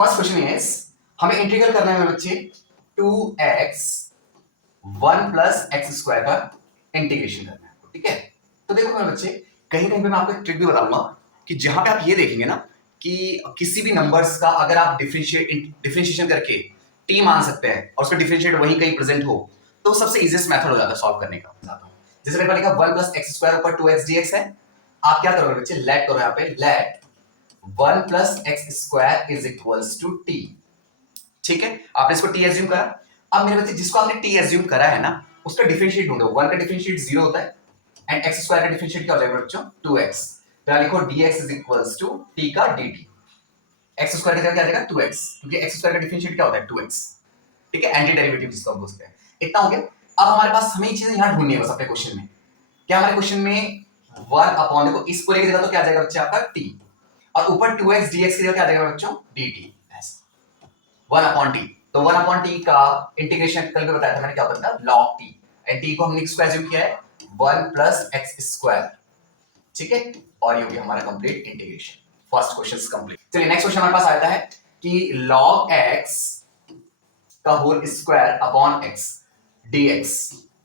First question is हमें integral करना है बच्चे 2x 1 प्लस एक्स स्क्वायर का इंटीग्रेशन करना है, ठीक है। तो देखो मेरे बच्चे, कहीं कहीं पे मैं आपको एक ट्रिक भी बताऊंगा कि जहां पे आप ये देखेंगे ना कि किसी भी नंबर्स का अगर आप डिफरेंशिएशन करके टी मान सकते हैं और उसका डिफरेंशिएट वहीं कहीं प्रेजेंट हो तो सबसे इजीएस्ट मेथड हो जाता है सॉल्व करने का। जैसे मैंने लिखा 1 प्लस एक्स स्क्वायर ऊपर 2x dx है। आप क्या करोगे बच्चे, लेट करो यहाँ पे, let 1 plus x square is equals to t. ठीक है, आपने इसको टी एज्यूम करा। अब मेरे बच्चे, जिसको आपने टी एज्यूम करा है ना उसका डिफरेंशिएट ढूंढो। 1 का डिफरेंशिएट 0 होता है एंड एक्स स्क्वायर का डिफरेंशिएट क्या हो जाएगा बच्चों, 2x। तो यहां लिखो dx is equals to t का dt। एक्स स्क्वायर की जगह क्या आ जाएगा 2x, क्योंकि एक्स स्क्वायर का डिफरेंशिएट क्या होता है 2x। ठीक है, एंटी डेरिवेटिव जिसको हम बोलते हैं। इतना हो गया। अब हमारे पास हमें चीजें यहां ढूंढनी है बस अपने क्वेश्चन में। क्या हमारे क्वेश्चन में 1 अपॉन, देखो इस पूरे की जगह तो क्या आ जाएगा बच्चे आपका t, और ऊपर 2x dx की जगह क्या आ जाएगा बच्चों, dt। 1 upon T. तो 1 अपॉन टी का इंटीग्रेशन कल भी बताया था मैंने, क्या होता है log t, एंड t को हमने स्क्वायर एज्यूम किया है 1 प्लस एक्स स्क्वायर। ठीक है, और ये हो गया हमारा complete integration. First question complete. चलिए नेक्स्ट क्वेश्चन हमारे पास आता है कि log x का whole square upon x dx,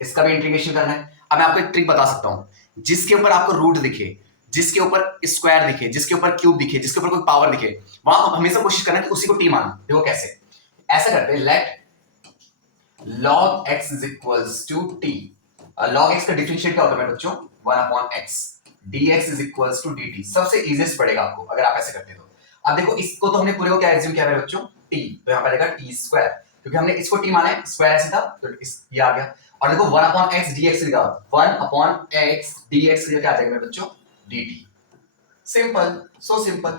इसका भी इंटीग्रेशन करना है। अब मैं आपको एक ट्रिक बता सकता हूं, जिसके ऊपर आपको रूट दिखे, जिसके ऊपर स्क्वायर दिखे, जिसके ऊपर क्यूब दिखे, जिसके ऊपर कोई पावर दिखे, वहां हमेशा कोशिश करना कि उसी को टी मानो। देखो कैसे, ऐसा करते हैं, let log x is equals to t। log x का डिफरेंशिएट क्या होता है बच्चों, 1 upon x dx is equals to dt। सबसे इजीएस्ट पड़ेगा आपको अगर आप ऐसे करते हो। अब देखो इसको तो हमने पूरे को क्या एज्यूम किया है बच्चों, t, तो यहां पर आएगा t स्क्वायर, क्योंकि हमने इसको t माना है, स्क्वायर ऐसे था तो इस ये आ गया। और देखो 1 अपॉन x dx लिखा, 1 अपॉन x dx क्या आ जाएगा मेरे बच्चों, dt। Simple, so simple.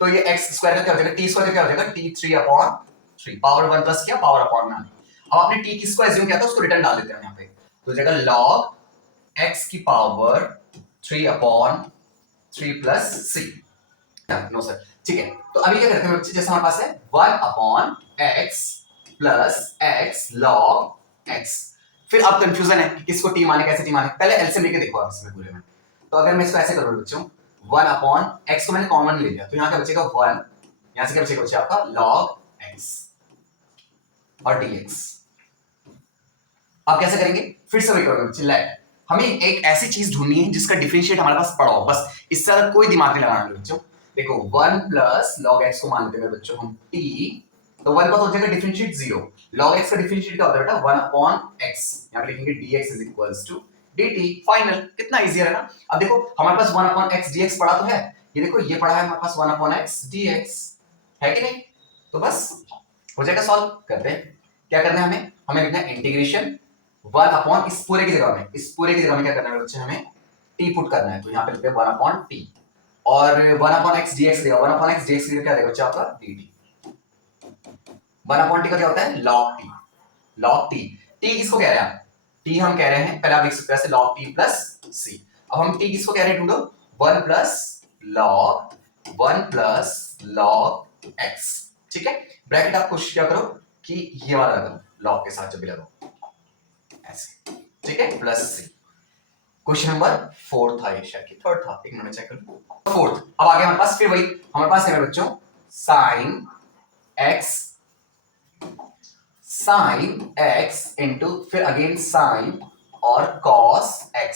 तो ये x स्क्वायर का क्या हो जाएगा, t स्क्वायर का क्या हो जाएगा, t3 अपॉन 3, पावर 1 प्लस किया, पावर अपॉन में आ गई। अब आपने t किसको एज्यूम किया था उसको रिटर्न डाल देते हैं यहां पे, तो हो जाएगा log x की power 3 upon 3 plus c। No sir, ठीक है। तो अभी क्या करते हैं बच्चे, जैसे हमारे पास है 1 upon x plus x log x। फिर अब कंफ्यूजन है कि किसको t माने, कैसे t माने। पहले एलसीएम लेके देखो आप इसमें पूरे में। तो अगर मैं इसको ऐसे करूं बच्चों, 1 अपॉन x को मैंने कॉमन ले लिया, तो यहां क्या बचेगा 1, यहां से क्या बचेगा बच्चे आपका log x और dx। अब कैसे करेंगे, फिर से वही करोगे बच्चे, लेट हमें एक ऐसी चीज ढूंढनी है जिसका डिफरेंशिएट हमारे पास पड़ा हो, बस इससे ज्यादा कोई दिमाग नहीं लगाना बच्चों। देखो 1 प्लस log x को मान लेते हैं बच्चों हम t, तो 1 का तो हो जाएगा डिफरेंशिएट 0, log x का डिफरेंशिएट क्या होता है बेटा 1 अपॉन x, यहां पे लिखेंगे dx is equals to dt। Final, कितना इजी है ना। अब देखो हमारे पास 1 अपॉन x dx पड़ा तो है, ये देखो ये पड़ा है हमारे पास 1 अपॉन x dx, है कि नहीं। तो बस हो जाएगा सॉल्व। करते हैं, क्या करना है हमें, हमें लिखना है इंटीग्रेशन 1 अपॉन इस पूरे की जगह में, इस पूरे की जगह में क्या करना है बच्चे, हमें t पुट करना है। तो यहां पे लिखते हैं 1 अपॉन t, और 1 अपॉन x dx देगा, 1 अपॉन x dx क्या देगा बच्चा आपका dt। 1 अपॉन t का क्या होता है log t, log t। t किसको कह रहे हैं आप, t हम कह रहे हैं, पहले आप लिख सकते हैं ऐसे log t प्लस c। अब हम t किसको कह रहे हैं ढूंढो, 1 प्लस log x। ठीक है, ब्रैकेट आप कोशिश क्या करो कि ये वाला लगाओ log के साथ जब भी लगाओ ऐसे, ठीक है, प्लस c। क्वेश्चन नंबर 4 था, ये शायद 3rd था, एक मिनट चेक कर लो। 4th। अब आगे हमारे पास फिर वही, हमारे पास है बच्चों sin x इनटू फिर अगेन sin और cos x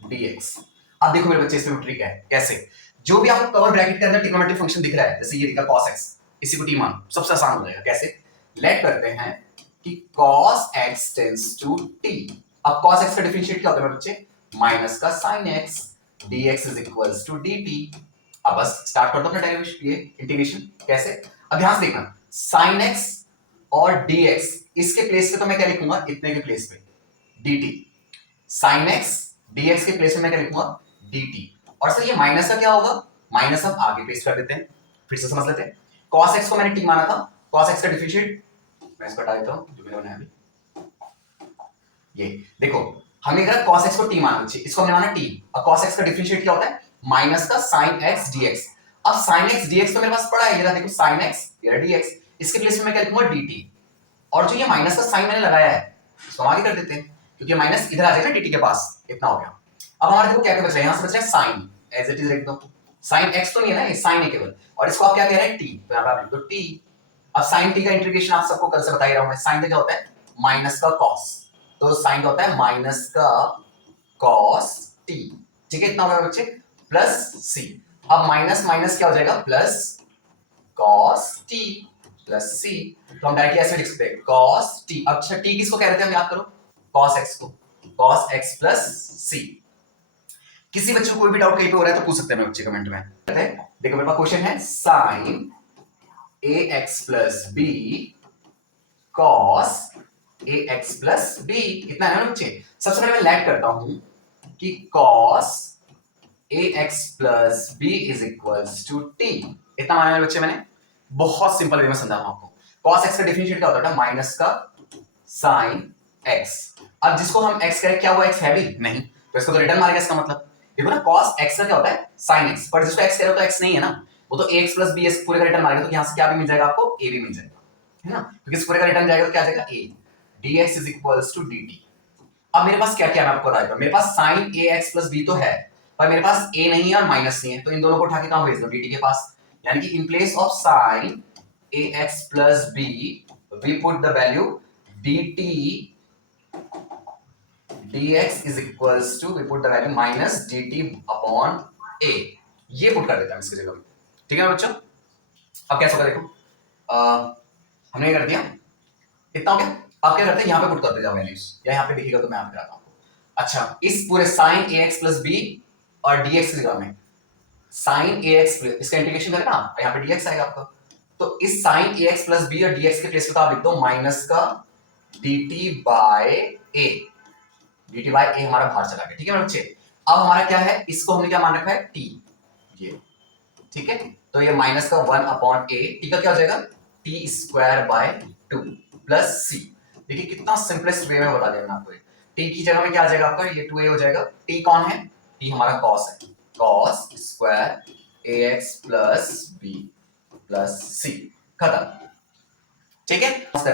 dx। अब देखो मेरे बच्चे इसमें ट्रिक है, कैसे, जो भी आपको कवर ब्रैकेट के अंदर ट्रिग्नोमेट्रिक फंक्शन दिख रहा है, जैसे ये दिखा cos x, इसी को t मान, सबसे आसान हो जाएगा। कैसे, लेट करते हैं कि cos x tends to t। अब cos x का डिफरेंशिएट क्या होता है मेरे बच्चे, माइनस का sin x dx is equals to dt। अब बस स्टार्ट कर दो अपना डेरिवेशन, ये इंटीग्रेशन। कैसे, अब ध्यान से देखना, sin x और dx, इसके प्लेस पे तो मैं क्या लिखूंगा, इतने के प्लेस पे dt। sin x dx के प्लेस में मैं क्या लिखूंगा dt। और सर ये माइनस का क्या होगा, माइनस हम आगे पेस्ट कर देते हैं, फिर से समझ लेते हैं। cos x को मैंने t माना था, cos x का डिफरेंशिएट मैं इसको हटा देता हूं जो मैंने बनाया अभी, ये देखो हमने कहा cos x को t माना, इसको हमने माना t, और cos x का डिफरेंशिएट क्या होता है माइनस का sin x dx। अब sin x dx तो मेरे पास पड़ा है, ये रहा देखो sin x, ये रहा dx, इसके प्लेस में मैं क्या लिखूंगा dt। और जो ये माइनस का साइन मैंने लगाया है इसको हम आगे कर देते हैं, क्योंकि माइनस इधर आ जाएगा dt के पास, इतना हो गया। अब हमारे देखो क्या क्या बच रहा है, यहां से बच रहा है sin, एज इट इज लिख दो, sin x तो नहीं है ना, ये sin है केवल, और इसको आप क्या कह रहे हैं t, तो यहां पे आप लिख दो t। अब साइन टी का इंटीग्रेशन आप सबको कल से बता ही रहा हूं मैं। साइन का क्या होता है? माइनस का कॉस। तो साइन का होता है माइनस का कॉस टी। ठीक है, इतना होगा बच्चे, प्लस सी। अब माइनस माइनस क्या हो जाएगा? प्लस कॉस टी प्लस सी। तो हम डायरेक्टली ऐसे लिख सकते हैं कॉस टी। अच्छा टी किसको कह रहे थे हम याद करो? कॉस एक्स को। कॉस एक्स प्लस सी। किसी बच्चे को कोई भी डाउट कहीं पे हो रहा है तो पूछ सकते हैं बच्चे कमेंट में। देखो मेरे पास क्वेश्चन है sign a x plus B cos a x plus B. इतना है ना बच्चे। सबसे पहले मैं लेट करता हूं कि cos a x plus b is equals to t. इतना माना बच्चे मैंने। बहुत सिंपल वे में समझा रहा हूं आपको। कॉस एक्स का डिफरेंशिएट क्या होता है? माइनस का साइन एक्स। अब जिसको हम एक्स करें, क्या वो एक्स है भी नहीं, तो इसको तो रिटर्न मारेगा। इसका मतलब देखो ना, कॉस एक्स का क्या होता है? Sine x. पर जिसको एक्स कह रहे हो तो एक्स नहीं है ना, वो तो एक्स प्लस बी पूरे का रिटर्न मारेगा। तो यहां से क्या भी मिल जाएगा आपको? ए भी मिल जाएगा, है ना। क्योंकि इस पूरे का रिटर्न जाएगा तो क्या आ जाएगा? A dx is equals to dt। अब मेरे पास क्या क्या मैं आपको बता देता हूं। मेरे पास sign a x plus B तो है, पर मेरे पास ए नहीं है और माइनस नहीं है, तो इन दोनों को उठा के कहां भेज दो? dt के पास। यानी कि in place of sine a x plus b we put the value dt dx is equals to we put the value minus dt upon a। ये पुट कर देता हूं इसकी जगह में। ठीक है बच्चों, अब कैसे होगा देखो। हमने ये कर दिया, इतना हो गया। आप क्या करते हैं, यहाँ पे पुट करते जाओ वैल्यूज, या यहाँ पे दिखेगा तो मैं आपको कराता हूँ। अच्छा, इस पूरे sine a x plus b और dx की जगह में साइन ए एक्स प्लस, इसका इंटीग्रेशन करें ना, यहाँ पे dx आएगा आपका। तो इस sine a x plus b और dx के प्लेस पे तो आप लिख दो माइनस का dt bye a। dt bye a हमारा बाहर चला गया। ठीक है बच्चे। अब हमारा क्या है, इसको हमने क्या मान रखा है? t। ये ठीक है, तो ये माइनस का 1 अपॉन a। टी का क्या हो जाएगा? टी स्क्वायर बाय 2 प्लस सी। देखिए कितना सिंपलेस्ट वे में बता दिया मैंने आपको। टी की जगह में क्या आ जाएगा आपका? ये 2a हो जाएगा। टी कौन है? टी हमारा कॉस है। कॉस स्क्वायर ए एक्स प्लस बी प्लस सी। खत्म। ठीक है,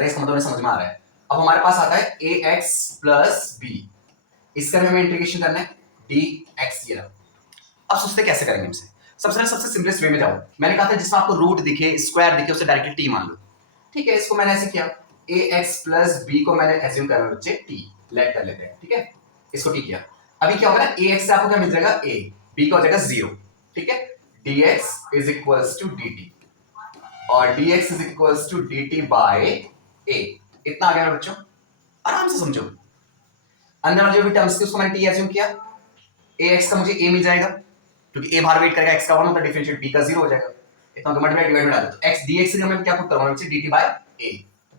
इसका मतलब समझ में आ रहा है। अब हमारे पास आता है ए एक्स प्लस बी। इसका हमें इंटीग्रेशन करना है डी एक्स। ये अब सोचते कैसे करेंगे हमसे। सबसे सिंपलेस्ट वे में जाओ। मैंने कहा था जिसमें आपको रूट दिखे, स्क्वायर दिखे, उसे डायरेक्टली टी मान लो। ठीक है, इसको मैंने ऐसे किया। ए एक्स प्लस बी को मैंने एज्यूम करना बच्चे टी, लेट कर लेते हैं। ठीक है, इसको टी किया। अभी क्या होगा ना, ए एक्स से आपको क्या मिल जाएगा? ए। बी का हो जाएगा 0। ठीक है, dx is equals to dt और dx is equals to dt bye a। इतना आ गया बच्चों, आराम से समझो। अंदर वाले जो भी टर्म्स थी उसको मैंने टी एज्यूम किया। ए एक्स का मुझे ए मिल जाएगा, क्योंकि ए बाहर वेट करेगा, x का 1 होता है, डिफरेंशिएट b का 0 हो जाएगा। इतना तो मल्टीप्लाई डिवाइड में डाल दो। तो x dx से मैं क्या पुट करूंगा नीचे? dt bye a।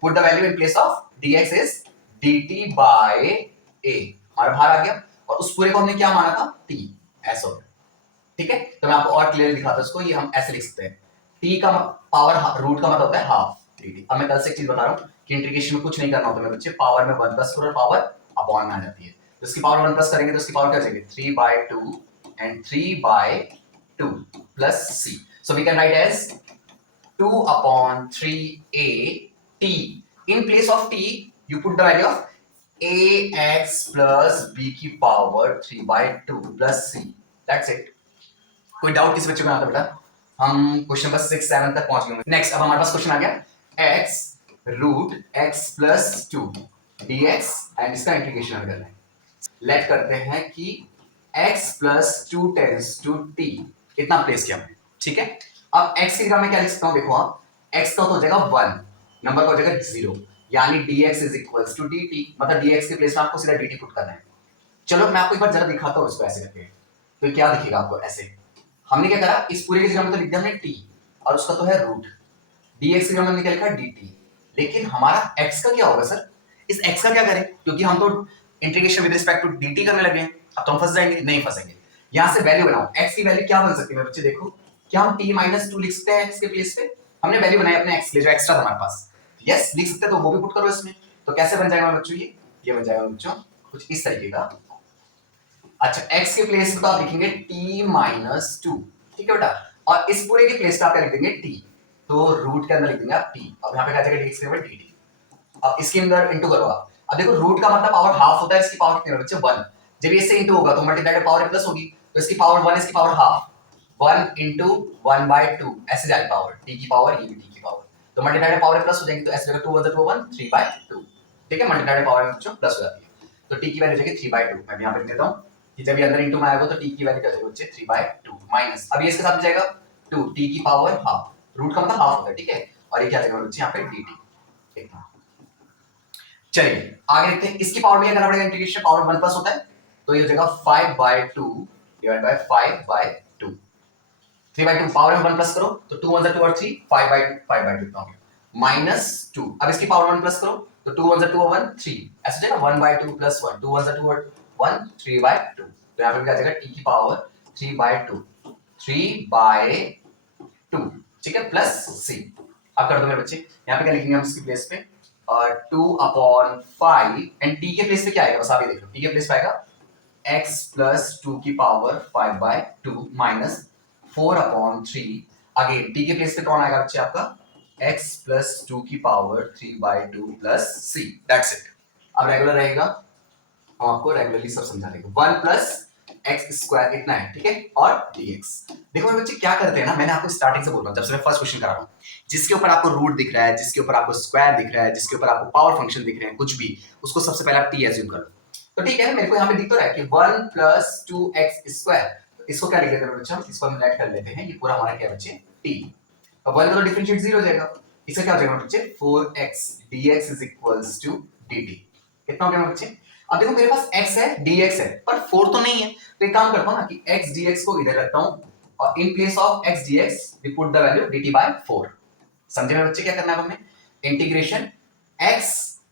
Put the value in place of dx is dt bye a। हमारा बाहर आ गया, और उस पूरे को हमने क्या माना था? t। ऐसा हो गया। ठीक है, तो मैं आपको और क्लियर दिखाता हूं इसको। ये हम ऐसे लिख सकते हैं, t का पावर रूट का मतलब होता है हाफ dt। अब मैं कल से एक चीज बता रहा हूं कि इंटीग्रेशन में कुछ नहीं करना होता मेरे बच्चे। पावर में 1 प्लस करो, पावर अपॉन में आ जाती है। तो इसकी पावर 1 प्लस करेंगे तो इसकी पावर क्या हो जाएगी? 3/2 and 3/2 plus c. So we can write as 2 upon 3a t. In place of t, you put the value of ax plus b की power 3/2 plus c. That's it. कोई doubt किस बच्चे में आता बेटा? हम क्वेश्चन नंबर 6 7 तक पहुंच गए। नेक्स्ट अब हमारे पास क्वेश्चन आ गया x root x plus 2 dx and इसका इंटीग्रेशन करना है। लेट करते हैं कि x plus 2 tends to t इतना प्लेस किया हमने। ठीक है, अब x की जगह मैं क्या लिख सकता हूं? देखो आप, x का तो हो जाएगा 1, नंबर का हो जाएगा 0, यानी dx is equals to dt। मतलब dx के प्लेस में आपको सीधा dt पुट करना है। चलो मैं आपको एक बार जरा दिखाता हूं इसको ऐसे करके, तो क्या दिखेगा आपको ऐसे। हमने क्या करा, इस पूरे की जगह में तो लिख दिया हमने t, और उसका तो है रूट। dx की जगह में हमने क्या लिखा? dt। लेकिन हमारा x का क्या होगा सर? इस x का क्या करें, क्योंकि हम तो integration with respect to dt करने लगे हैं। अब तो हम फंस जाएंगे, नहीं फंसेंगे। यहां से वैल्यू बनाओ, x की वैल्यू क्या बन सकती है बच्चे? देखो, क्या हम t-2 लिख सकते हैं x के प्लेस पे? हमने वैल्यू बनाई अपने x के लिए जो एक्स्ट्रा था हमारे पास। यस, लिख सकते हैं, तो वो भी पुट करो इसमें। तो कैसे बन जाएगा बच्चों? ये बन जाएगा बच्चों कुछ इस तरीके का। अच्छा, x के प्लेस पे तो आप लिखेंगे t-2। ठीक है बेटा, और इस पूरे के प्लेस पे आप क्या लिख देंगे? t। तो रूट के अंदर लिख देंगे आप t। अब यहाँ पे क्या जाएगा? dx के ऊपर dt। अब इसके अंदर इंटू करो आप। अब देखो, रूट का मतलब पावर हाफ होता है, इसकी पावर कितनी है बच्चे? 1। जब इससे इंटू होगा तो मल्टीप्लाई बाय पावर प्लस होगी, तो इसकी पावर 1, इसकी पावर हाफ। 1 into 1/2 ऐसे जाएगी पावर, t की पावर, ये भी t की पावर। तो तो मल्टीप्लाई पावर में प्लस हो जाएगी, तो ऐसे जगह 2 1 2 1 3/2, ठीक है, मल्टीप्लाई पावर में बच्चों प्लस हो जाती है, तो t की वैल्यू हो जाएगी 3/2। मैं यहाँ पे लिख देता हूँ कि जब ये अंदर इंटू में आएगा तो t की वैल्यू क्या हो जाएगी बच्चे 3/2 माइनस, अब ये इसके साथ हो जाएगा 2 t की पावर हाफ, रूट का मतलब हाफ होता है, ठीक है, और ये क्या आ जाएगा बच्चे यहाँ पे dt, ठीक है। चलिए आगे देखते हैं, इसकी पावर में क्या करना पड़ेगा, इंटीग्रेशन पावर 1 प्लस होता है, तो ये हो जाएगा 5/2 डिवाइड बाय 5/2, 3/2 पावर में 1 प्लस करो तो 2 1 2 और 3 5/2 5/2 इतना हो गया, माइनस 2, अब इसकी पावर 1 प्लस करो तो 2 1 2 1 3, ऐसे हो जाएगा 1/2 प्लस 1, 2 1 2 और 1 3/2, तो यहाँ पे क्या आ जाएगा t की पावर 3/2 3/2, ठीक है, प्लस c। अब कर दो मेरे बच्चे, यहाँ पे क्या लिखेंगे हम इसकी प्लेस पे, और 2/5 एंड t के प्लेस पे क्या आएगा, बस आप ये देखो, t के प्लेस पे आएगा x प्लस 2 की पावर 5/2 माइनस 4/3, अगेन t के प्लेस पे कौन आएगा बच्चे आपका x प्लस 2 की power 3/2 plus c, that's it. अब रेगुलर रहेगा, हम आपको रेगुलरली सब समझा देंगे, 1 प्लस एक्स स्क्वायर इतना है, ठीक है, और dx। देखो मेरे बच्चे क्या करते हैं ना, मैंने आपको स्टार्टिंग से बोल रहा हूँ, जब से मैं फर्स्ट क्वेश्चन करा रहा हूँ, जिसके ऊपर आपको रूट दिख रहा है, जिसके ऊपर आपको स्क्वायर दिख रहा है, जिसके ऊपर आपको पावर फंक्शन दिख रहे हैं, कुछ भी, उसको सबसे पहले आप t एज्यूम कर लो, तो ठीक है, मेरे को यहाँ पे दिख तो रहा है कि 1 प्लस 2x स्क्वायर, तो इसको क्या लिख लेते हैं बच्चे, इसको हम लेट कर लेते हैं, ये पूरा हमारा क्या है बच्चे t, अब 1 का तो डिफरेंशिएट 0 हो जाएगा, इसका क्या हो जाएगा बच्चे 4x dx is equals to dt, कितना हो गया बच्चे। अब देखो मेरे पास x है dx है पर 4 तो नहीं है, तो एक काम करता हूं ना कि x dx को इधर रखता हूं और in place of x dx we put the value dt/4, समझे मेरे बच्चे क्या करना है हमने, इंटीग्रेशन x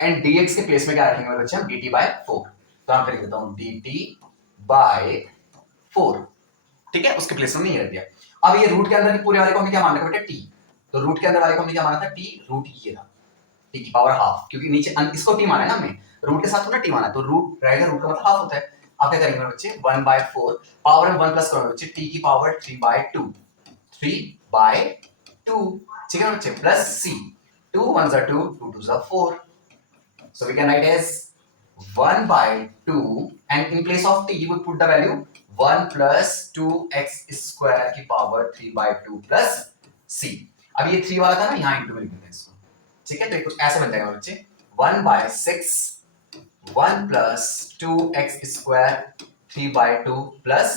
एंड dx के प्लेस में क्या रखेंगे मेरे बच्चे हम dt/4, तो हम लिख देता हूं dt/4, ठीक है, उसके प्लेस में नहीं रख दिया। अब ये रूट के अंदर के पूरे वाले को हमने क्या मान रखा बेटा t, तो रूट के अंदर वाले को हमने क्या माना था t, रूट ये था t की पावर हाफ, क्योंकि नीचे इसको t माना है ना हमने, रूट के साथ थोड़ा t माना है, तो रूट रहेगा, रूट का मतलब हाफ होता है। आप क्या करेंगे बच्चे 1/4 पावर में 1 प्लस करोगे बच्चे t की पावर 3/2 3/2, ठीक है बच्चे, plus c, 2 1s are 2 2 2s are 4, so we can write as 1/2 and in place of t you would put the value 1 plus 2x square की पावर 3/2 plus c। अब ये 3 वाला था ना, यहाँ इंटू में लिख देते हैं इसको, ठीक है, तो ये कुछ ऐसे बन जाएगा बच्चे 1/6 1 plus 2x square 3/2 plus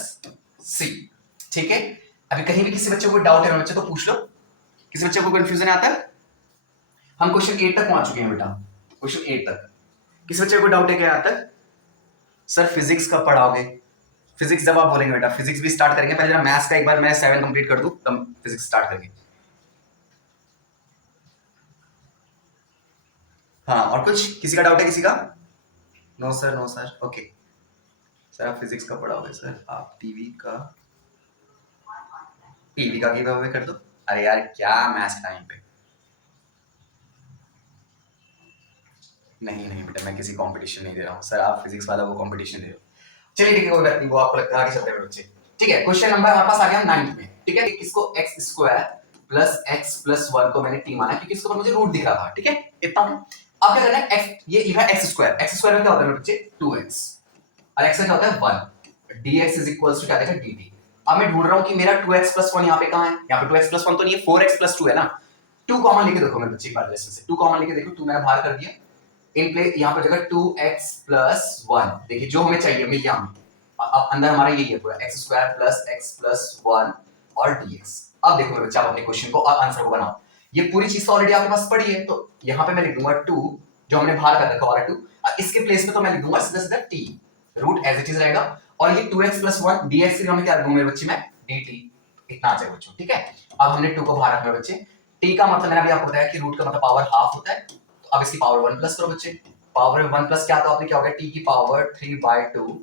c, ठीक है। अभी कहीं भी किसी बच्चे को डाउट है बच्चे तो पूछ लो, किसी बच्चे को कंफ्यूजन आता है, हम क्वेश्चन 8 तक पहुंच चुके हैं बेटा, क्वेश्चन 8 तक, किसी बच्चे को डाउट है क्या यहाँ तक, सर फिजिक्स कब पढ़ाओगे, फिजिक्स जब आप बोलेंगे बेटा फिजिक्स भी स्टार्ट करेंगे, पहले जरा मैथ्स का एक बार मैं 7 कंप्लीट कर दूं तब फिजिक्स स्टार्ट करेंगे। हाँ और कुछ किसी का डाउट है, किसी का, no sir no sir, okay sir आप फिजिक्स कब पढ़ाओगे, सर आप टीवी का गिव अवे कर दो, अरे यार क्या मैथ्स टाइम पे, नहीं नहीं बेटा मैं किसी कंपटीशन नहीं दे रहा हूँ सर, आप फिजिक्स वाला वो कंपटीशन दे रहे हो, चलिए ठीक है कोई बात नहीं, वो आपको लगता है आगे चलते हैं बच्चे, ठीक है। क्वेश्चन नंबर हमारे पास आ गया 9 में, ठीक है, इसको x square plus x plus 1 को मैंने t माना क्योंकि इसके ऊपर मुझे रूट दिख रहा था, ठीक है, इतना था। अब क्या करना है, x ये लिखा है x स्क्वायर में क्या होता है बच्चे 2x, और x का क्या होता है 1, dx इज इक्वल्स टू क्या देगा dt। अब मैं ढूंढ रहा हूं कि मेरा 2x प्लस 1 यहाँ पे कहां है, यहाँ पे 2x प्लस 1 तो नहीं है, 4x प्लस 2 है ना, 2 कॉमन लेके देखो मेरे बच्चे एक बार इसमें से 2 कॉमन लेके देखो, 2 मैंने बाहर कर दिया, इन प्लेस यहाँ पर जगह 2x प्लस 1, देखिए जो हमें चाहिए मिल गया हमें, अब अंदर हमारा यही है पूरा x square plus x plus 1 और dx। अब देखो मेरे बच्चे आप अपने क्वेश्चन को और आंसर को बनाओ, ये पूरी चीज तो ऑलरेडी आपके पास पड़ी है, तो यहाँ पे मैं लिख दूंगा 2 जो हमने बाहर कर रखा वाला 2, इसके प्लेस में तो मैं लिख दूंगा सीधा सीधा t, root as it is रहेगा, और ये 2x प्लस 1 dx की हमें क्या रख दूंगा मेरे बच्चे मैं dt, इतना आ जाएगा बच्चों, ठीक है। अब हमने 2 को बाहर रखा है बच्चे, t का मतलब मैंने अभी आपको बताया कि रूट का मतलब पावर हाफ होता है, तो अब इसकी पावर 1 प्लस करो बच्चे, पावर में 1 प्लस क्या, तो आपने क्या हो गया t की power 3/2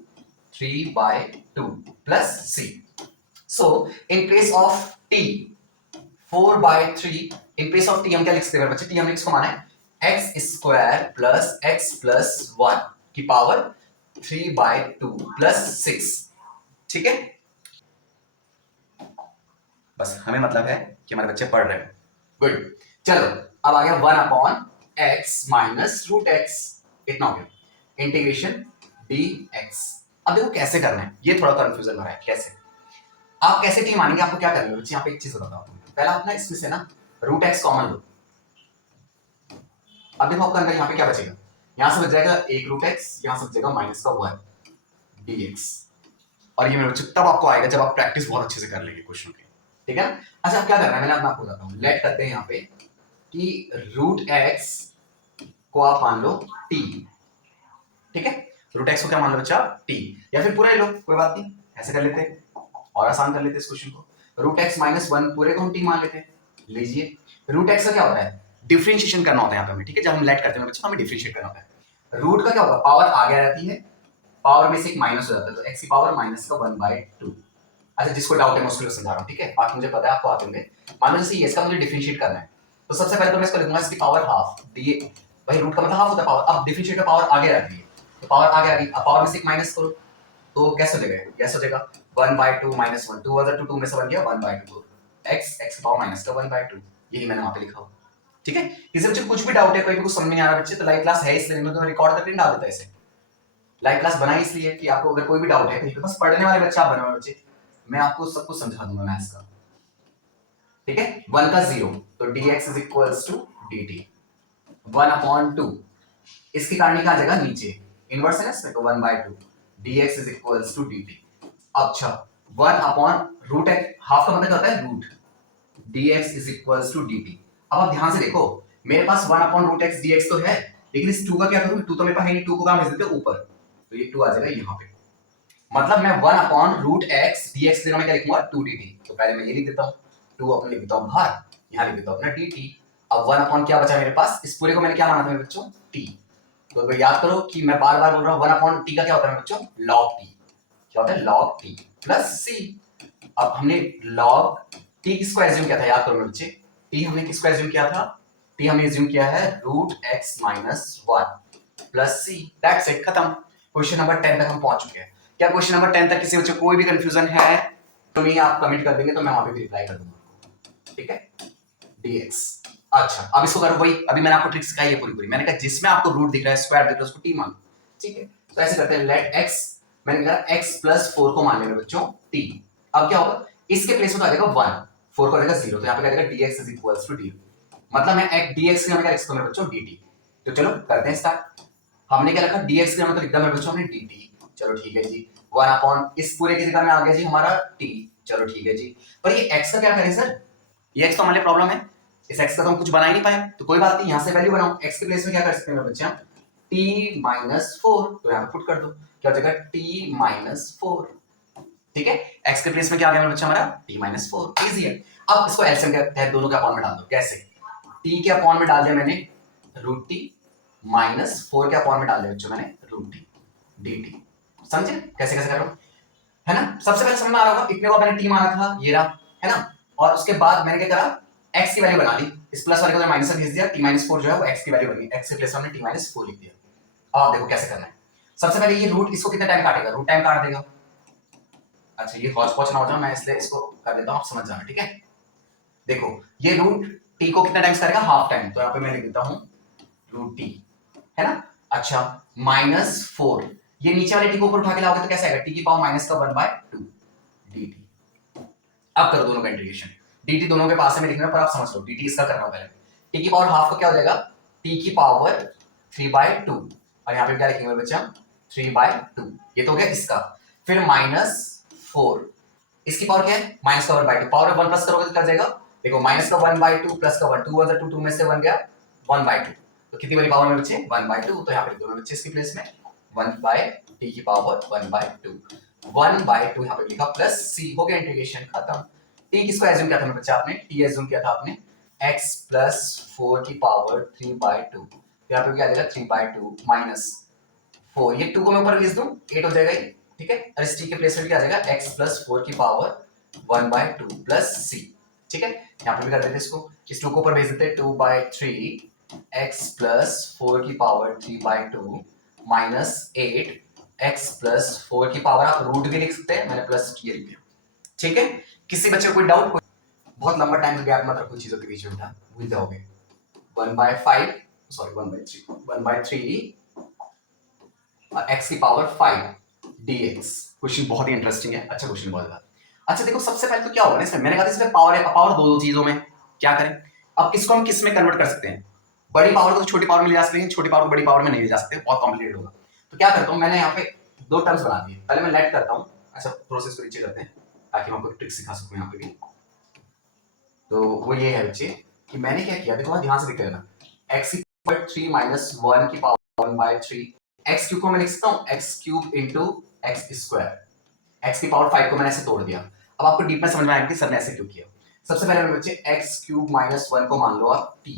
plus c, so in place of t 4/3, in place of t हम क्या लिख सकते हैं बच्चे, t हमने किसको माना है x square plus x plus 1 की पावर 3/2 प्लस 6, ठीक है, बस हमें मतलब है कि हमारे बच्चे पढ़ रहे हैं, गुड। चलो अब आ गया 1/x माइनस रूट x, इतना हो गया इंटीग्रेशन dx। अब देखो कैसे करना है, ये थोड़ा कंफ्यूजन हो रहा है, कैसे आप कैसे टी मानेंगे, आपको क्या करना है बच्चे, यहाँ पे एक चीज बताता हूँ, पहला आप ना इसमें से ना रूट x कॉमन लो, अब देखो आपका अंदर यहाँ पे क्या बचेगा, यहाँ से बच जाएगा एक रूट एक्स, यहाँ से बचेगा माइनस का 1 dx। और ये मेरे बच्चे तब आपको आएगा जब आप प्रैक्टिस बहुत अच्छे से कर लेंगे क्वेश्चन की, ठीक है ना। अच्छा अब क्या करना है, मैंने आपको बताता हूँ। लेट करते हैं यहाँ पे कि रूट एक्स को आप मान लो t, ठीक है। रूट एक्स को क्या मान लो बच्चा, t, या फिर पूरा ही लो, कोई बात नहीं, ऐसे कर लेते हैं और आसान कर लेते हैं इस क्वेश्चन को। रूट एक्स माइनस 1 पूरे को हम t मान लेते हैं। लीजिए रूट एक्स का क्या होता है, डिफरेंशिएशन करना होता है यहाँ पे हमें, ठीक है। जब हम लेट करते हैं बच्चा हमें डिफरेंशिएट करना होता है। रूट का क्या होगा, पावर आगे आ जाती है, पावर में से एक माइनस हो जाता है, तो x की पावर माइनस का 1/2। अच्छा जिसको डाउट है मैं उसके लिए समझा रहा हूँ, ठीक है। बाकी मुझे पता है आपको आते होंगे। मान लो जैसे ये इसका मुझे डिफरेंशिएट करना है, तो सबसे पहले तो मैं इसको लिखूंगा इसकी पावर हाफ डी, भाई रूट का मतलब हाफ होता है पावर। अब डिफरेंशिएट में पावर आगे आती है, तो पावर आगे आ गई, अब पावर में से एक माइनस करो तो कैसे हो जाएगा, कैसे हो जाएगा 1/2 माइनस 1, 2 2 2 में से बन गया 1/2, x x की पावर माइनस का 1/2, यही मैंने वहां पे लिखा हो, ठीक है। किसी बच्चे को कुछ भी डाउट है, कोई भी कुछ समझ नहीं आ रहा बच्चे, तो लाइव क्लास है इसलिए मैं तो रिकॉर्ड करके डाल देता है इसे। लाइव क्लास बनाई इसलिए कि आपको अगर कोई भी डाउट है कहीं पे, बस पढ़ने वाले बच्चे आप बने हुए बच्चे, मैं आपको सब कुछ समझा दूंगा मैथ्स का, ठीक है। 1 का 0 तो dx is equals to dt, 1/2 इसके कारण ही कहा जाएगा नीचे, इनवर्स है ना इसमें, तो 1/2 dx is equals to dt। अच्छा 1/रूट है, हाफ का मतलब क्या होता है root, dx is equals to dt। अब आप ध्यान से देखो, मेरे पास 1/रूट x dx तो है, लेकिन इस 2 का क्या करूं, 2 तो मेरे पास है नहीं, 2 को कहां भेज देते ऊपर, तो ये 2 आ जाएगा यहाँ पे। मतलब मैं 1/रूट x dx की जगह मैं क्या लिखूंगा 2dt, तो पहले मैं ये लिख देता हूँ, 2 अपने लिख देता हूँ बाहर, यहाँ लिख देता हूँ अपना dt। अब 1/ क्या बचा मेरे पास, इस पूरे को मैंने क्या माना था मेरे बच्चों t, तो अगर याद करो कि मैं बार बार बोल रहा हूँ 1/t का क्या होता है मेरे बच्चों log t, क्या होता है log t प्लस c। अब हमने log t किसको एज्यूम किया था, याद करो मेरे बच्चे, t हमने किसको एज्यूम किया था, t हमने एज्यूम किया है root x minus 1 plus c, that's it, खत्म। क्वेश्चन नंबर 10 तक हम पहुंच चुके हैं। क्या क्वेश्चन नंबर 10 तक किसी बच्चे कोई भी कंफ्यूजन है तो नहीं, आप कमेंट कर देंगे तो मैं वहां पे भी रिप्लाई कर दूंगा, ठीक है। dx, अच्छा अब इसको करो, वही अभी मैंने आपको ट्रिक सिखाई है पूरी पूरी, मैंने कहा जिसमें आपको रूट दिख रहा है, स्क्वायर दिख रहा है, उसको t मान, ठीक है। तो ऐसे करते हैं, लेट x, मैंने कहा x प्लस 4 को मान लेंगे बच्चों t। अब क्या होगा, इसके प्लेस में तो आ जाएगा 1, 4 को आ जाएगा 0, तो यहाँ पे आ जाएगा dx is equals to d, मतलब मैं dx की जगह क्या लिख सकता हूं मेरे बच्चों dt। तो चलो करते हैं स्टार्ट। हमने क्या रखा, dx की जगह मतलब लिख दिया मेरे बच्चों हमने dt, चलो ठीक है जी। 1 इस पूरे की जगह में आ गया जी हमारा t, चलो ठीक है जी। पर ये x का क्या करें सर, ये x तो हमारे प्रॉब्लम है, इस x का तो हम कुछ बना ही नहीं पाए, तो कोई बात नहीं, यहाँ से वैल्यू बनाओ, x के प्लेस में क्या कर सकते हैं मेरे बच्चे हम, t माइनस 4, तो यहाँ पे पुट कर दो, क्या हो जाएगा t माइनस 4, ठीक है। x के प्लेस में क्या आ गया मेरे बच्चे हमारा t माइनस 4, इजी है। अब इसको एलसीएम के तहत दोनों के अपॉन में डाल दो, कैसे, t के अपॉन में डाल दिया मैंने रूट t माइनस 4 के अपॉन में डाल दिया बच्चों मैंने रूट t dt, समझे कैसे कैसे कर रहा हूं, है ना। सबसे पहले समझ में आ रहा होगा, इतने को मैंने t माना था, ये रहा, है ना। और उसके बाद मैंने क्या करा, x की वैल्यू बना ली, इस प्लस वाले को माइनस में भेज दिया, t माइनस 4 जो है वो x की वैल्यू बन गई, x के प्लेस में हमने t माइनस 4 लिख दिया। अब आप देखो कैसे करना है, सबसे पहले ये रूट इसको कितना टाइम काटेगा, रूट टाइम काट देगा। अच्छा ये हौच पौच ना हो जाए, मैं इसलिए इसको कर देता हूं, आप समझ जाना, ठीक है। देखो ये रूट t को कितना टाइम्स करेगा, हाफ टाइम, तो यहाँ पे मैं लिख देता हूं रूट t, है ना। अच्छा माइनस 4, ये नीचे वाले t को ऊपर उठा के लाओगे तो कैसे आएगा, t की पावर माइनस का 1/2 dt। अब करो दोनों का इंटीग्रेशन, dt दोनों के पास में लिखना है पर आप समझ लो, dt इसका करना होगा पहले, t की पावर हाफ का क्या हो जाएगा, t की पावर 3/2, और यहाँ पे क्या लिखेंगे बच्चा 3/2, ये तो हो गया इसका। फिर माइनस 4, इसकी पावर क्या है माइनस का 1/2, पावर 1 प्लस करोगे तो क्या जाएगा, देखो माइनस का 1/2 प्लस का 1, 2 1 2 में से बन गया 1/2, तो कितनी बड़ी पावर में बचे 1/2, तो यहाँ पे दोनों बच्चे इसकी प्लेस में 1/t की पावर 1/2, 1/2 यहाँ पे लिखा प्लस c, हो गया इंटीग्रेशन खत्म। t किसको एज्यूम किया था मेरे बच्चे आपने, t एज्यूम किया था आपने x प्लस 4 की पावर 3/2, तो यहाँ पे क्या आ जाएगा 3/2 माइनस 4, ये 2 को मैं ऊपर भेज दूं 8 हो जाएगा ये, ठीक है। और इस t के प्लेस में क्या आ जाएगा x प्लस 4 की पावर 1/2 प्लस c, ठीक है। यहाँ पे भी कर देते इसको, इस 2 को ऊपर भेज देते 2/3 x प्लस 4 की पावर 3/2 माइनस 8 x प्लस 4 की पावर, आप रूट भी लिख सकते हैं, मैंने प्लस ये लिख दिया, ठीक है। किसी बच्चे को कोई डाउट, बहुत लंबा टाइम गैप मत रखो चीजों के बीच में, बेटा भूल जाओगे। 1/5 सॉरी 1/3 x की पावर 5 dx, क्वेश्चन बहुत ही इंटरेस्टिंग है, अच्छा क्वेश्चन बहुत ज्यादा। अच्छा देखो सबसे पहले तो क्या होगा इसमें, मैंने कहा इसमें पावर है, पावर दो चीजों में क्या करें, अब किसको हम किस में कन्वर्ट कर सकते हैं, बड़ी पावर को तो छोटी पावर में ले जा सकते हैं, छोटी पावर को बड़ी पावर में नहीं ले जा सकते, बहुत कॉम्प्लिकेटेड होगा। तो क्या करता हूँ मैंने यहाँ पे दो टर्म्स बना दिए, पहले मैं लेट करता हूँ। अच्छा प्रोसेस को नीचे करते हैं ताकि मैं आपको ट्रिक सिखा सकूँ यहाँ पे भी। तो वो ये है बच्चे कि मैंने क्या किया, देखो ध्यान से देख लेना, x की पावर 3 माइनस 1 की पावर 1/3, x क्यूब को मैं लिख सकता हूँ x cube into x square, x की पावर 5 को मैंने ऐसे तोड़ दिया। अब आपको डीप में समझ में आएगा कि सर ने ऐसे क्यों किया। सबसे पहले मेरे बच्चे x क्यूब माइनस 1 को मान लो आप t,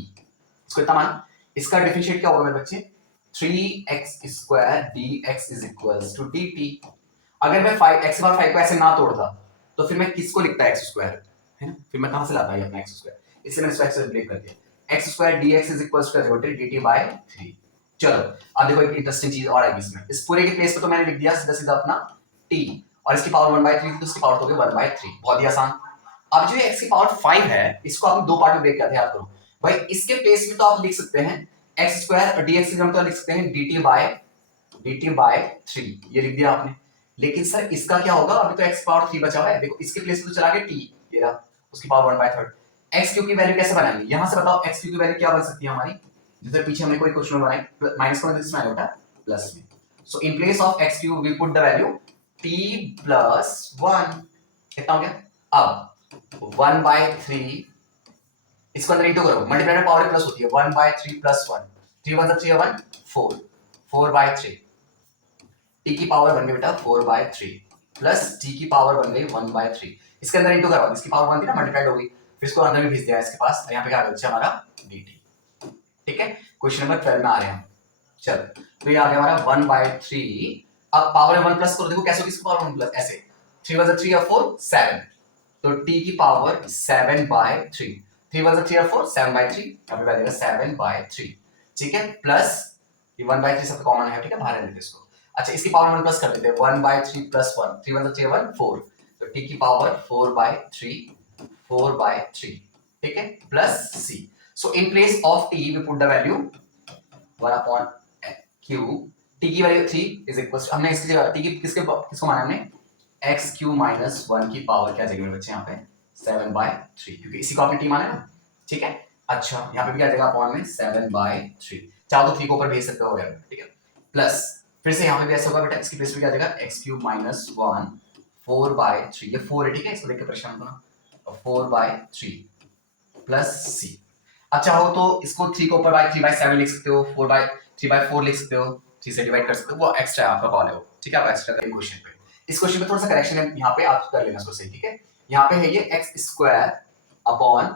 इसको इतना मान, इसका डिफरेंशिएट क्या होगा मेरे बच्चे 3x square dx is equals to dt। अगर मैं 5 x बार 5 को ऐसे ना तोड़ता तो फिर मैं किसको लिखता x स्क्वायर, है ना, फिर मैं कहां से लाता है अपना x स्क्वायर, इसलिए मैंने इसको ब्रेक कर दिया, x square dx is equals to dt by 3। चलो अब देखो एक इंटरेस्टिंग चीज और आएगी इसमें, इस पूरे के प्लेस पे तो मैंने लिख दिया सीधा सीधा अपना t, और इसकी पावर 1/3 तो इसकी पावर तो हो गई 1/3, बहुत ही आसान। अब जो x की पावर 5 है इसको आप दो पार्ट में ब्रेक करते हैं, याद करो भाई, इसके प्लेस में तो आप लिख सकते हैं x स्क्वायर और dx की जगह तो लिख सकते हैं dt बाय 3, ये लिख दिया आपने। लेकिन सर इसका क्या होगा, अभी तो x पावर 3 बचा हुआ है, देखो इसके प्लेस पे तो चला गया t, ये रहा उसकी पावर 1/3। x क्यूब की वैल्यू कैसे बनाएंगे, यहां से बताओ x क्यूब की वैल्यू क्या बन सकती है हमारी, जैसे पीछे हमने कोई क्वेश्चन बनाई माइनस को इसमें होता है प्लस में, so in place of x cube we put the value t plus 1, कितना हो गया, अब 1/3 इसको अंदर इंटू करो, मल्टीप्लाई पावर प्लस होती है 1/3 प्लस 1, 3 1 3 1 4, 4/3 t की पावर बन गई बेटा 4/3 प्लस t की पावर बन गई 1/3, इसके अंदर इंटू करवाओ, इसकी पावर 1 थी ना मल्टीप्लाइड हो गई, फिर इसको अंदर में भेज दिया इसके पास, यहाँ पे क्या बचा हमारा dt। ठीक है, क्वेश्चन नंबर 12 में आ रहे हैं हम। चल तो ये आ गया हमारा 1/3, अब पावर में 1 प्लस करो, देखो कैसे होगी इसकी पावर 1 प्लस, ऐसे 3 1 3 और 4 7, तो t की पावर 7/3, 3 1 3 और 4 7/3, यहाँ पे बचेगा 7/3, ठीक है, प्लस ये 1/3 सब कॉमन है, ठीक है, बाहर लेते इसको। अच्छा इसकी पावर 1 प्लस कर देते हैं, 1/3 प्लस 1, 3 1 3 1 4, तो t की पावर 4/3, ठीक है, plus c, so in place of t we put the value 1/q, t की वैल्यू 3 इज इक्वल, हमने इसकी जगह t की किसको माना हमने एक्स क्यू माइनस 1 की पावर क्या जगह में बच्चे यहाँ पे 7/3, क्योंकि इसी को आपने t माना ना, ठीक है। अच्छा यहाँ पे भी क्या जगह अपॉन में 7/3, चाहो तो 3 को ऊपर भेज सकते हो वगैरह, ठीक है, प्लस फिर से यहाँ पे भी ऐसा होगा बेटा, इसकी प्लेस पे क्या जगह एक्स क्यूब माइनस 1 4/3, ये 4 है, ठीक है, इसको लेकर परेशान होना, 4/3 प्लस c। अच्छा हो तो इसको 3 को ऊपर बाय 3/7 लिख सकते हो, 3/4 लिख सकते हो, 3 से डिवाइड कर सकते हो, वो एक्स्ट्रा आपका कॉल है वो, ठीक है, आप एक्स्ट्रा करेंगे क्वेश्चन पे। इस क्वेश्चन में थोड़ा सा करेक्शन है, यहाँ पे आप कर लेना इसको सही, ठीक है। यहाँ पे है ये x square upon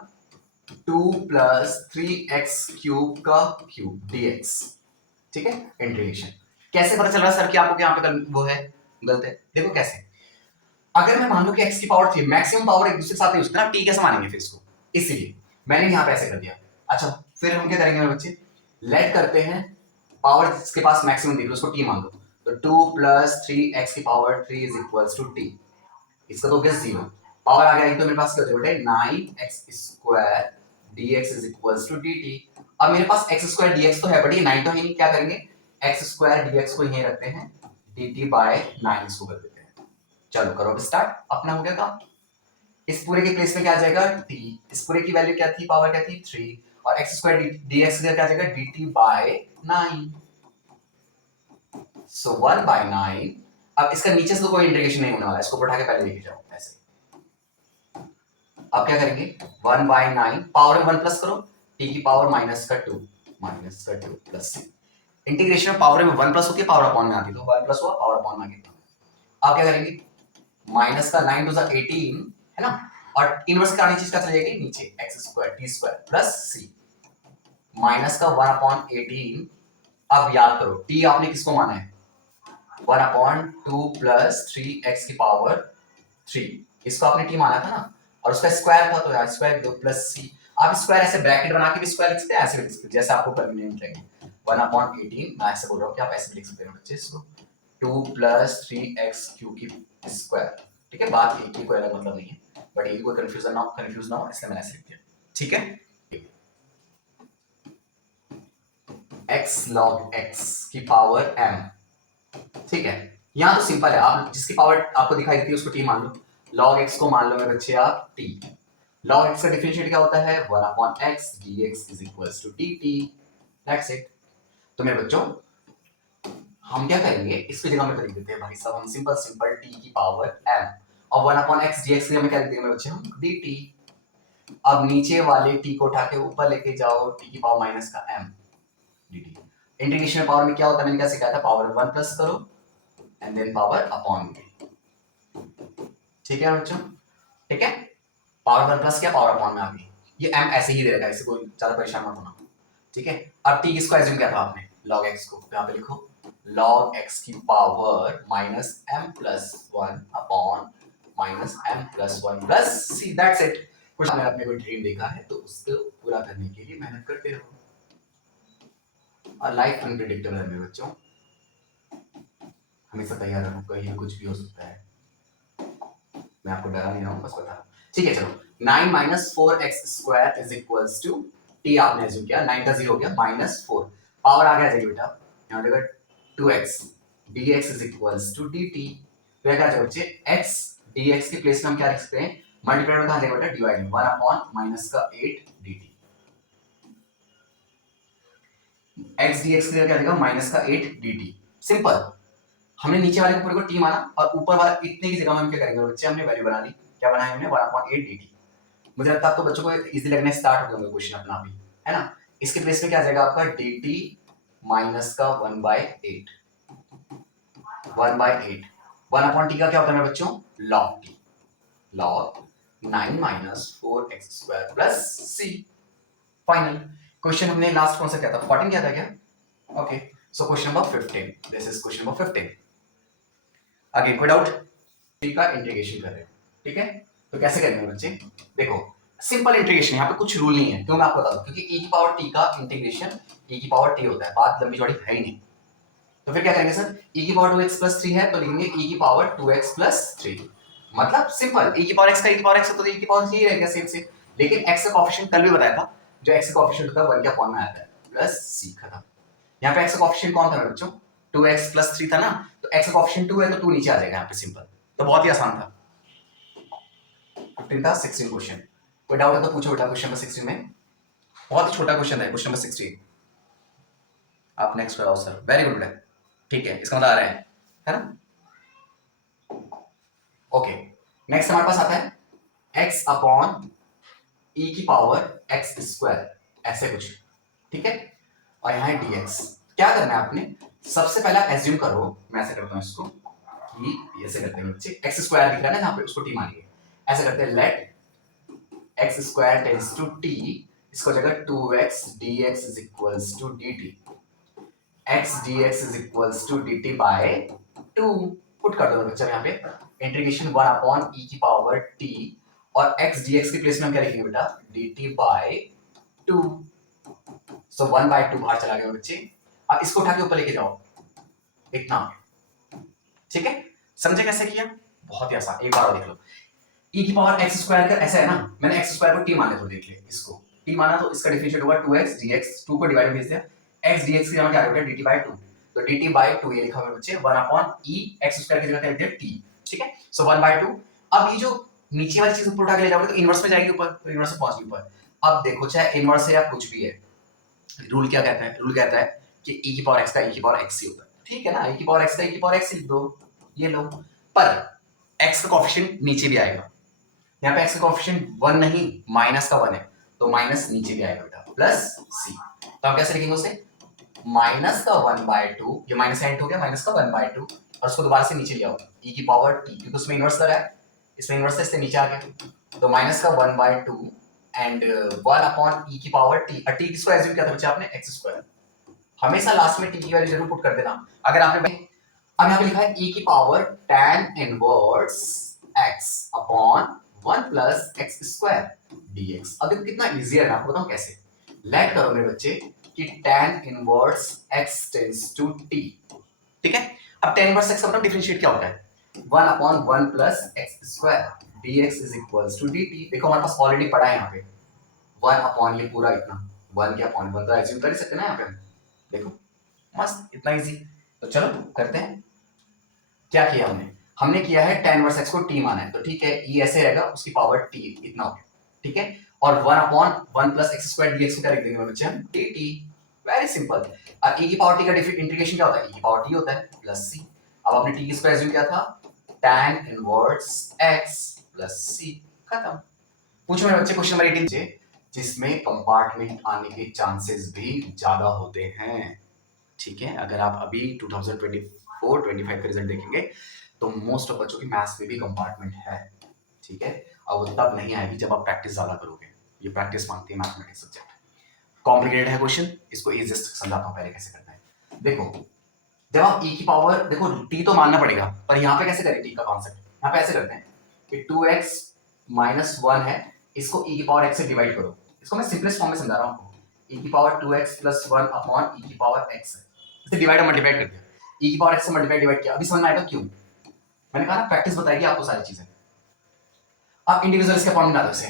2 plus 3x cube का क्यूब dx, ठीक है, इंटीग्रेशन। कैसे पता चल रहा है सर कि आपको यहाँ पे वो है गलत है, देखो कैसे, अगर मैं मान लूं कि x की पावर 3, मैक्सिमम पावर एक दूसरे के साथ नहीं होती ना, t कैसे मानेंगे फिर इसको, इसीलिए मैंने यहाँ पे ऐसे कर दिया। अच्छा फिर हम क्या करेंगे मेरे बच्चे, लेट करते हैं पावर जिसके पास मैक्सिमम दिख रहा है उसको t मान लो, तो 2 प्लस 3x की power 3 is equals to t, इसका तो गेस 0, पावर आ गया तो मेरे पास क्या हो जाएगा 9x square dx is equals to dt। अब मेरे पास x स्क्वायर dx तो है बट ये 9 तो है नहीं, क्या करेंगे x स्क्वायर dx को यहीं रखते हैं, dt बाय 9 इसको कर देते हैं। चलो करो अब स्टार्ट, अपना हो गया काम। इस पूरे के प्लेस में क्या आ जाएगा t, इस पूरे की वैल्यू क्या थी, पावर क्या थी 3, और x स्क्वायर dx का क्या आ जाएगा dt बाय 9, सो 1/9। अब इसका नीचे से तो कोई इंटीग्रेशन नहीं होने वाला, इसको उठा के पहले लेके जाओ ऐसे। अब क्या करेंगे 1/9, पावर में 1 प्लस करो, t की पावर माइनस का 2 प्लस c, इंटीग्रेशन में पावर में 1 प्लस होती है, पावर अपॉन में आती है, तो 1 प्लस हुआ पावर अपॉन में आ गया। अब क्या करेंगे माइनस का 9 टू 18 है ना, और इनवर्स का चीज का चली जाएगी नीचे x square t square plus c, minus का 1/18। अब याद करो t आपने किसको माना है 1/2 प्लस 3x की पावर 3, इसको आपने t माना था ना, और उसका स्क्वायर था तो यार स्क्वायर 2 प्लस c। आप स्क्वायर ऐसे ब्रैकेट बना के भी स्क्वायर लिख सकते हैं, ऐसे भी लिख सकते हैं, जैसे आपको कन्वीनियंट लगे। 1/18 मैं ऐसे बोल रहा हूँ कि आप ऐसे भी लिख सकते हैं बच्चे इसको, 2 प्लस 3x क्यूब की स्क्वायर, ठीक है, बात एक ही, कोई अलग मतलब नहीं है, बट ये कोई कंफ्यूज ना हो इसलिए मैंने ऐसे लिख दिया, ठीक है। x log x की पावर m, ठीक है, यहाँ तो सिंपल है, आप जिसकी पावर आपको दिखाई देती है उसको t मान लो, log x को मान लो मेरे बच्चे आप t, log x का डिफरेंशिएट क्या होता है 1/x dx is equals to dt, that's it. तो मेरे बच्चों हम क्या करेंगे, इसकी जगह में तो लिख देते हैं भाई साहब हम सिंपल सिंपल टी की पावर m और 1 अपॉन एक्स डी एक्स की हमें क्या लिख देंगे मेरे बच्चे हम dt। अब नीचे वाले t को उठा के ऊपर लेके जाओ टी की पावर माइनस का m dt। इंटीग्रेशन में पावर में क्या होता है मैंने क्या सिखाया था, पावर 1 प्लस करो एंड देन पावर अपॉन में। ठीक है बच्चों, ठीक है, पावर 1 प्लस क्या पावर अपॉन में आ गई, ये m ऐसे ही दे रखा है, इससे कोई ज्यादा परेशान मत होना। ठीक है, अब t किसको एज्यूम किया था आपने, log x को, यहाँ पे लिखो log x की power minus m plus 1 upon minus m plus 1 plus c, that's it. कुछ अगर आपने कोई ड्रीम देखा है तो उसको पूरा करने के लिए मेहनत करते रहो और लाइफ अनप्रेडिक्टेबल है मेरे बच्चों, हमेशा तैयार रहो, कहीं भी कुछ भी हो सकता है। मैं आपको डरा नहीं रहा हूँ, बस बता रहा हूँ। ठीक है चलो, 9 minus 4x square is equals to t आपने एज्यूम किया, 9 का 0 हो गया माइनस 4, पावर आ गया जाएगी बेटा, यहाँ देखो 2x dx is equals to dt। तो क्या जाएगा बच्चे, x dx की प्लेस में हम क्या लिख सकते हैं, मल्टीप्लाई में कहाँ जाएगा बेटा, डिवाइड में 1 अपॉन माइनस का 8 dt। x dx की जगह क्या जाएगा, माइनस का 8 dt। सिंपल, हमने नीचे वाले पूरे को t माना और ऊपर वाला इतने की जगह में हम क्या करेंगे बच्चे, हमने वैल्यू बना ली, क्या बनाया हमने 1/8 dt। मुझे लगता है तो बच्चों को इजी लगने स्टार्ट हो गया क्वेश्चन अपना भी, है ना। इसके प्लेस में क्या आ जाएगा आपका dt माइनस का 1/8, 1/8, 1 अपॉन टी का क्या होता है मेरे बच्चों, log t, log 9 minus 4x square plus c। Final question हमने लास्ट कौन सा किया था, 14 किया था क्या, okay. So question number 15, this is question number 15। आगे कोई डाउट, टी का इंटीग्रेशन कर रहे हैं, ठीक है। तो कैसे करेंगे बच्चे, देखो सिंपल इंटीग्रेशन, यहाँ पे कुछ रूल नहीं है, क्यों मैं आपको बता दूं, क्योंकि e की पावर t का इंटीग्रेशन e की पावर t होता है, बात लंबी चौड़ी है ही नहीं। तो फिर क्या करेंगे सर, e की पावर 2x प्लस 3 है तो लिखेंगे e की पावर 2x प्लस 3, मतलब सिंपल, e की पावर x का e की पावर x है तो e की पावर 3 रहेगा सेम से। लेकिन x का कोएफिशिएंट कल भी बताया था, जो x का कोएफिशिएंट होता है 1 के अपॉन में आता है प्लस c, खत्म। यहाँ पे x का कोएफिशिएंट कौन था मेरे बच्चों, 2x प्लस 3 था ना, तो x का कोएफिशिएंट 2 है तो 2 नीचे आ जाएगा यहाँ पे, सिंपल। तो बहुत ही आसान था। 15 था 16 क्वेश्चन, कोई डाउट है तो पूछो बेटा। क्वेश्चन नंबर 16 में बहुत छोटा क्वेश्चन है, क्वेश्चन नंबर 16। आप नेक्स्ट पे आओ सर, वेरी गुड बेटा, ठीक है, इसका मतलब आ रहा है ना। ओके, नेक्स्ट हमारे पास आता है x अपॉन e की पावर x स्क्वायर, ऐसे कुछ, ठीक है। और यहाँ है dx, क्या करना है आपने, सबसे पहले आप एज्यूम करो, मैं ऐसे करता हूँ इसको, कि ऐसे करते हैं बच्चे, x स्क्वायर दिख रहा है ना जहाँ पे, उसको t मानिए, ऐसे करते हैं, let x square tends to t, इसको जगह 2x dx is equals to dt, x dx is equals to dt by 2, put कर दो बच्चा यहाँ पे इंटीग्रेशन 1 अपॉन e की पावर t, और x dx की प्लेस में हम क्या लिखेंगे बेटा, dt बाय 2। सो 1/2 बाहर चला गया बच्चे, अब इसको उठा के ऊपर लेके जाओ, इतना, ठीक है। समझे कैसे किया, बहुत ही आसान, एक बार और देख लो। e की पावर x स्क्वायर का ऐसा है ना, मैंने x स्क्वायर को t मान लिया, तो देख ले इसको t माना तो इसका डिफरेंशिएट होगा 2x dx, 2 को डिवाइड में भेज दिया, x dx की जगह क्या आ गया dt बाय 2, तो dt बाय 2 ये लिखा हुआ है बच्चे, 1 अपॉन e x स्क्वायर की जगह क्या लिख दिया t, ठीक है। सो 1/2। अब ये जो नीचे वाली चीज ऊपर उठा के ले जाओगे तो इनवर्स में जाएगी ऊपर, तो इनवर्स से पहुंच गई ऊपर। अब देखो चाहे इनवर्स है या कुछ भी है, रूल क्या कहता है, रूल कहता है कि e की पावर x का e की पावर x ही होता है, ठीक है ना, e की पावर x का e की पावर x लिख दो, ये लो। पर x का कोएफिशिएंट नीचे भी आएगा, यहाँ पे x का कोएफिशिएंट 1 नहीं माइनस का 1 है, तो माइनस नीचे भी आएगा बेटा, प्लस c। तो हम कैसे लिखेंगे उसे, माइनस का 1/2, ये माइनस एंड हो गया, माइनस का 1/2, और उसको दोबारा से नीचे ले आओ e की पावर t, क्योंकि उसमें इनवर्स लगा है, इसमें इनवर्स है इससे नीचे आ गया, तो माइनस का 1/2 एंड 1 अपॉन e की पावर t, और t किसको एज्यूम किया था बच्चे आपने, x स्क्वायर। हमेशा लास्ट में t की वैल्यू जरूर पुट कर देना, अगर आपने, अब यहाँ पे लिखा है e की power tan inverse x upon 1 plus x square dx। अब देखो कितना इजी है, मैं आपको बताऊं कैसे, लेट करो मेरे बच्चे कि tan inverse x tends to t, ठीक है। अब tan इनवर्स x का मतलब डिफरेंशिएट क्या होता है, 1 upon 1 plus x square dx is equals to dt। देखो हमारे पास ऑलरेडी पड़ा है यहाँ पे 1 अपॉन ये पूरा इतना, 1 के अपॉन 1 तो एज्यूम कर ही सकते हैं ना यहाँ पे हम, देखो मस्त, इतना इजी। तो चलो करते हैं, क्या किया हमने, हमने किया है tan इनवर्स x को t माना है, तो ठीक है e ऐसे रहेगा, उसकी पावर t इतना हो गया, ठीक है। और 1 upon 1 plus x square dx को क्या लिख देंगे बच्चे हम dt, वेरी सिंपल। और e की पावर t का इंटीग्रेशन क्या होता है? e की पावर t होता है प्लस c। अब आपने t की स्क्वायर एज्यूम किया था tan inverse x plus c, खत्म। पूछो मेरे बच्चे क्वेश्चन नंबर 18 से, जिसमें कंपार्टमेंट आने के चांसेस भी ज्यादा होते हैं। ठीक है, अगर आप अभी 2024-25 का रिजल्ट देखेंगे तो मोस्ट ऑफ बच्चों की मैथ्स में भी कंपार्टमेंट है। ठीक है, और वो तब नहीं आएगी जब आप प्रैक्टिस ज्यादा करोगे। ये प्रैक्टिस मांगती है मैथमेटिक्स सब्जेक्ट। कॉम्प्लिकेटेड है क्वेश्चन, इसको इजीएस्ट समझाता हूँ पहले कैसे करना है। देखो, जब आप e की पावर, देखो t तो मानना पड़ेगा, पर यहाँ पे कैसे करें t का कॉन्सेप्ट? यहाँ पे ऐसे करते हैं कि 2x माइनस 1 है, इसको e की पावर x से डिवाइड करो। इसको मैं सिंपलेस्ट फॉर्म में समझा रहा हूँ। e की power 2x plus 1 upon e की पावर x है, इसे डिवाइड और मल्टीप्लाई कर दिया। e की पावर x से मल्टीप्लाई डिवाइड किया। अभी समझ में आएगा क्यों? मैंने कहा ना प्रैक्टिस बताएगी आपको सारी चीजें। अब इंडिविजुअल इसके फॉर्म में डालो इसे।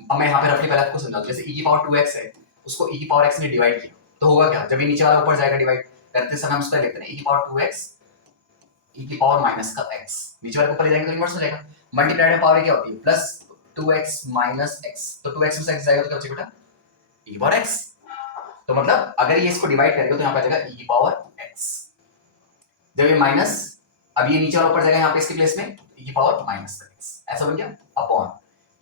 अब मैं यहाँ पे रफली पहले आपको समझा दूं, जैसे e की पावर 2x है, उसको e की पावर x ने डिवाइड किया, तो होगा क्या? जब ये नीचे वाला ऊपर जाएगा डिवाइड करते समय हम उसको लिखते हैं e की पावर 2x e की पावर माइनस का x, नीचे वाले को ऊपर ले जाएंगे तो इनवर्स हो जाएगा। मल्टीप्लाई में पावर क्या होती है? प्लस 2x माइनस x, तो 2x में से x जाएगा तो क्या बचेगा बेटा? e की पावर x। तो मतलब अगर ये इसको डिवाइड करेगा तो यहाँ पे आ जाएगा e की पावर x। जब ये माइनस, अब ये नीचे वाला ऊपर जाएगा यहाँ पे इसके प्लेस में e की पावर माइनस का x, ऐसा बन गया अपॉन,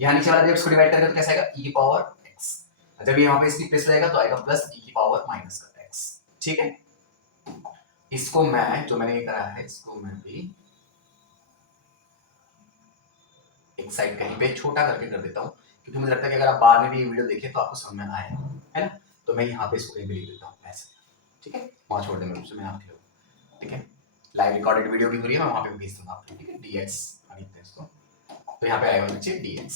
यहाँ नीचे वाला जब इसको डिवाइड करेगा तो कैसा आएगा? e की पावर x। जब ये यहाँ पे इसकी प्लेस रहेगा तो आएगा प्लस e की पावर माइनस का x। ठीक है, इसको मैं, जो मैंने ये करा है, इसको मैं भी एक साइड कहीं पे छोटा करके कर देता हूँ, क्योंकि मुझे लगता है कि अगर आप बाद में भी ये वीडियो देखें तो आपको समझ में आए, है ना? तो मैं यहाँ पे इसको कहीं पे लिख देता हूँ ऐसे। ठीक है, वहाँ छोड़ देंगे उससे मैं आपके लोग। ठीक है, लाइव रिकॉर्डेड वीडियो भी हो रही है, मैं वहाँ पे भी भेज दूंगा आपको। ठीक है, dx लिखते हैं इसको, तो यहाँ पे आएगा नीचे dx।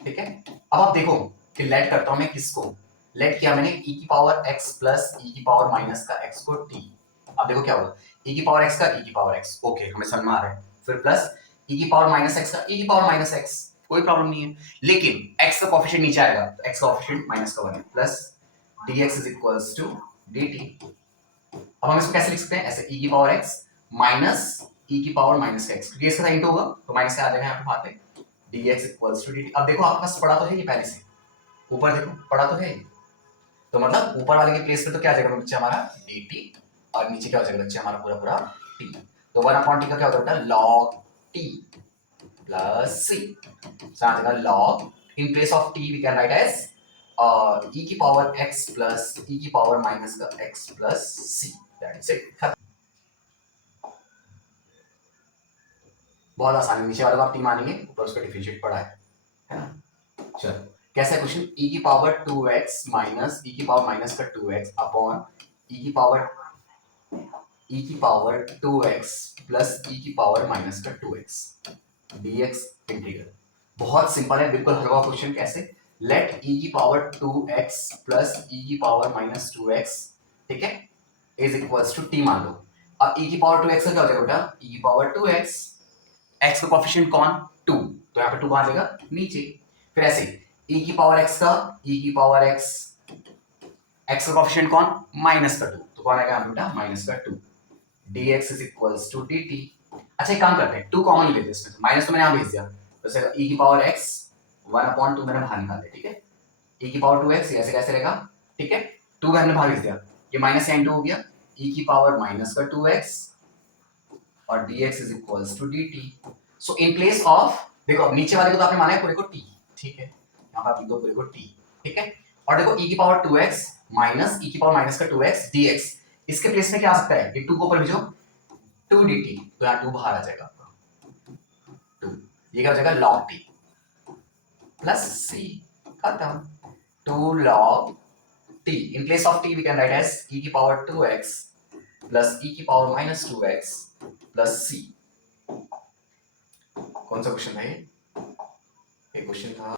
ठीक है, अब आप देखो कि लेट करता हूँ मैं किसको, लेट किया मैंने e की पावर x प्लस e की पावर माइनस का x को t। अब देखो क्या होगा, e की पावर x का e की पावर x, ओके हमें समझ में आ रहा है। फिर प्लस e की पावर माइनस x का e की पावर माइनस x, कोई प्रॉब्लम नहीं है। लेकिन x का कोएफिशिएंट नीचे आएगा तो x का कोएफिशिएंट माइनस का 1 है, plus dx is equals to dt। अब हम इसको कैसे लिख सकते हैं? ऐसे e की पावर x माइनस e की पावर माइनस का x, क्योंकि इसका इंटू होगा तो माइनस का आ जाएगा यहाँ पे बात है, dx इक्वल्स टू dt। अब देखो आपके पास पड़ा तो है ये पहले से, ऊपर देखो पड़ा तो है, तो मतलब ऊपर वाले के प्लेस पे तो क्या आ जाएगा बच्चे हमारा dt, और नीचे क्या हो जाएगा बच्चे हमारा पूरा पूरा t। तो 1 अपॉन t का क्या होता है बेटा? log t plus c। So आ जाएगा log, in place of t we can write as e की पावर x प्लस e की पावर माइनस का x plus c, that is it. बहुत आसान है, नीचे वाले को आप t मानेंगे, ऊपर उसका डिफरेंशिएट पड़ा है ना? चलो, कैसा है क्वेश्चन? e की पावर 2x माइनस e की पावर माइनस का 2x अपॉन e की पावर 2x प्लस e की पावर माइनस का 2x dx इंटीग्रल। बहुत सिंपल है, बिल्कुल हलवा क्वेश्चन। कैसे? लेट e की पावर 2x प्लस e की पावर माइनस 2x, ठीक है, इज इक्वल्स टू t मान लो। अब e की पावर 2x का क्या हो जाएगा बेटा? e की पावर 2x, x का कोएफिशिएंट कौन? 2, तो यहाँ पे 2 कहाँ आ जाएगा? नीचे। फिर ऐसे e की पावर x का e की पावर x, x का कोएफिशिएंट कौन? माइनस का 2, तो कौन आएगा बेटा? माइनस का 2, dx is equals to dt। अच्छा एक काम करते हैं, 2 कॉमन लेते हैं इसमें, तो माइनस तो मैंने यहाँ भेज दिया, तो ऐसे e की पावर x 1/2 मैंने बाहर निकाल दिया। ठीक है, e की पावर 2x ऐसे कैसे रहेगा? ठीक है, 2 का हमने बाहर भेज दिया, ये माइनस इंटू हो गया, e की पावर माइनस का 2x और dx is equals to dt। So in place of, देखो अब नीचे वाले को तो आपने माना है पूरे को t, ठीक है, यहाँ पर आप लिख दो पूरे को t, ठीक है, और देखो e की पावर 2x माइनस e की पावर माइनस का 2x dx, इसके प्लेस में क्या आ सकता है? ये 2 को ऊपर भेजो, 2 dt, तो यहाँ 2 बाहर आ जाएगा, 2, ये क्या हो जाएगा? log t प्लस c, खत्म। 2 log t, in place of t we can write as e की पावर 2x प्लस e की power minus 2x plus c। कौन सा क्वेश्चन था ये? क्वेश्चन था